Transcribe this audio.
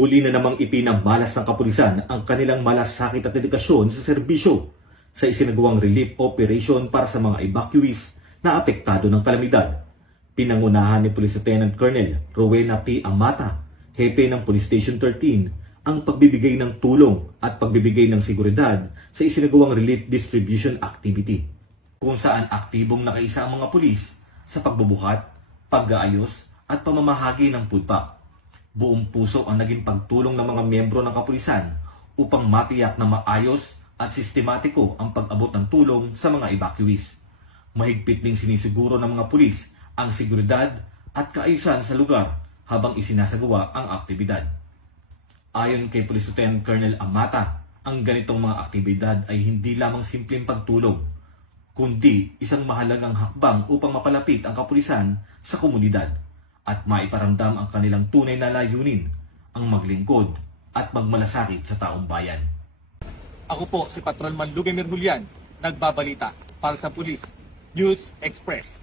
Muli na namang ipinamalas ng kapulisan ang kanilang malasakit at dedikasyon sa serbisyo sa isinagawang relief operation para sa mga evacuees na apektado ng kalamidad. Pinangunahan ni Police Lieutenant Colonel Rowena P. Amata, hepe ng Police Station 13, ang pagbibigay ng tulong at pagbibigay ng seguridad sa isinagawang relief distribution activity, kung saan aktibong nakaisa ang mga pulis sa pagbubuhat, pag-aayos at pamamahagi ng food pack. Buong puso ang naging pagtulong ng mga miyembro ng kapulisan upang matiyak na maayos at sistematiko ang pag-abot ng tulong sa mga evacuees. Mahigpit ding sinisiguro ng mga pulis ang seguridad at kaayusan sa lugar habang isinasagawa ang aktibidad. Ayon kay Police Lieutenant Colonel Amata, ang ganitong mga aktibidad ay hindi lamang simpleng pagtulong, kundi isang mahalagang hakbang upang mapalapit ang kapulisan sa komunidad at maiparamdam ang kanilang tunay na layunin, ang maglingkod at magmalasakit sa taong bayan. Ako po si Patrolman Lugemir Julian, nagbabalita para sa Police News Express.